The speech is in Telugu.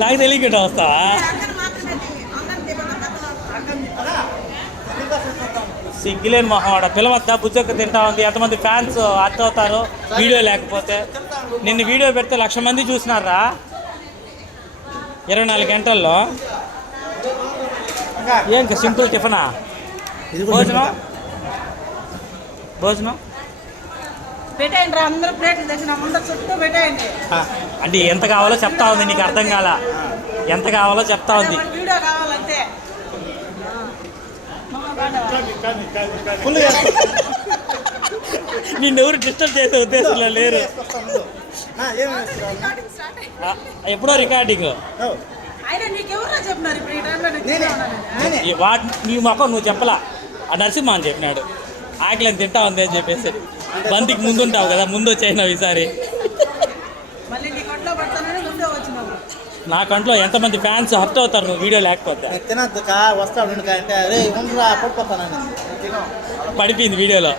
నాకు తెలియకట వస్తావా? సిగ్గులేని మొహమాట పిలవద్దా? బుజ్జొక్క తింటా ఉంది. ఎంతమంది ఫ్యాన్స్ అవుతారు? వీడియో లేకపోతే. నిన్ను వీడియో పెడితే లక్ష మంది చూసినారా? ఇరవై నాలుగు గంటల్లో. ఏం సింపుల్ టిఫనా? భోజనం? భోజనం? పెట్టేయండి అందరూ ప్లేట్లు తెచ్చిన ముందర చుట్టూ పెట్టేయండి. అంటే ఎంత కావాలో చెప్తా ఉంది నీకు అర్థం కాల. ఎంత కావాలో చెప్తా ఉంది. వీడియో కావాలంతే. నిన్నెవరు డిస్టర్బ్ చేసే ఉద్దేశంలో లేరు. ఎప్పుడో రికార్డింగ్ వాటి నీ మొఖం నువ్వు చెప్పలా. ఆ నరసింహ అని చెప్పినాడు. ఆకలిని తింటా ఉంది అని చెప్పేసి. బంతికి ముందు ఉంటావు కదా ముందు వచ్చేసినావు ఈసారి. మళ్ళీ నీ కొట్లో పడతానని ముందే వచ్చినావు. నా కంట్లో ఎంతమంది ఫ్యాన్స్ హర్ట్ అవుతారు నువ్వు వీడియో లేకపోతే? పడిపోయింది వీడియోలో.